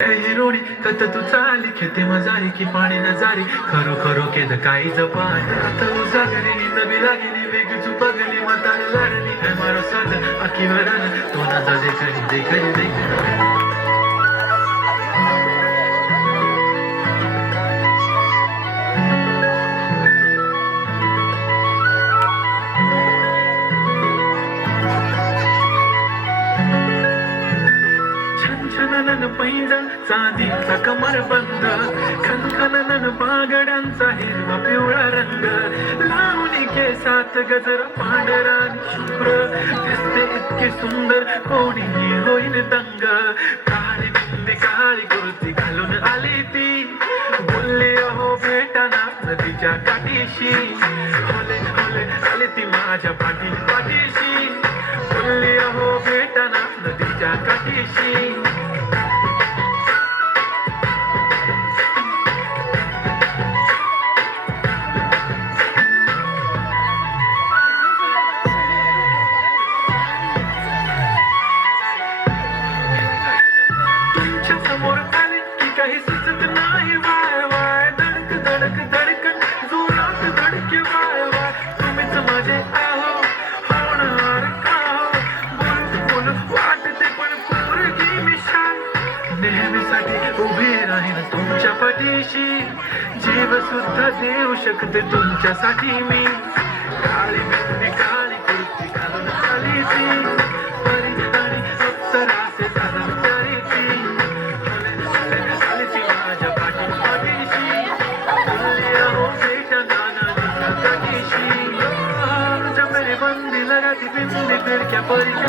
हिरोणी कत तू चाली खेते मजारी की पाणी नजारी खरो खरो केद काही जपान आता उजागरी नवी लागली वेग चुपगली म्हातारी लाडली काय मारो साध आखी वरण तो ना जा देखली छनछनन पैंजण चांदीचा कमरबंद खनखनन बागड्यांचा हिरवा पिवळा रंग लावणी केसात गजर पांढरा आणि शुभ्र दिसते इतकी सुंदर कोणीही होईल दंग काळी बिंदी काळी कुर्ती घालून आली ती बोलली अहो भेटाना नदीच्या काठीशी होले होले आली ती माझ्या पाठीशी बोलली अहो भेटाना नदीच्या काठीशी समोर आले की काही सुचत नाही वाय वाय धडक धडक धडकन जोरात धडके वाय वाय तुम्हीच माझे आहो होणार का बोल वाटते पण पोरगी मी शान नेहमीसाठी उभी राहीन तुमच्या पाठीशी जीव सुद्धा देऊ शकते तुमच्यासाठी मी काळी बिंदी काळी कुर्ती घालून आली ती परी आणि अप्सराचे साधा विचारी ती बंदी लगाती बिंदी फिर क्या परी क्या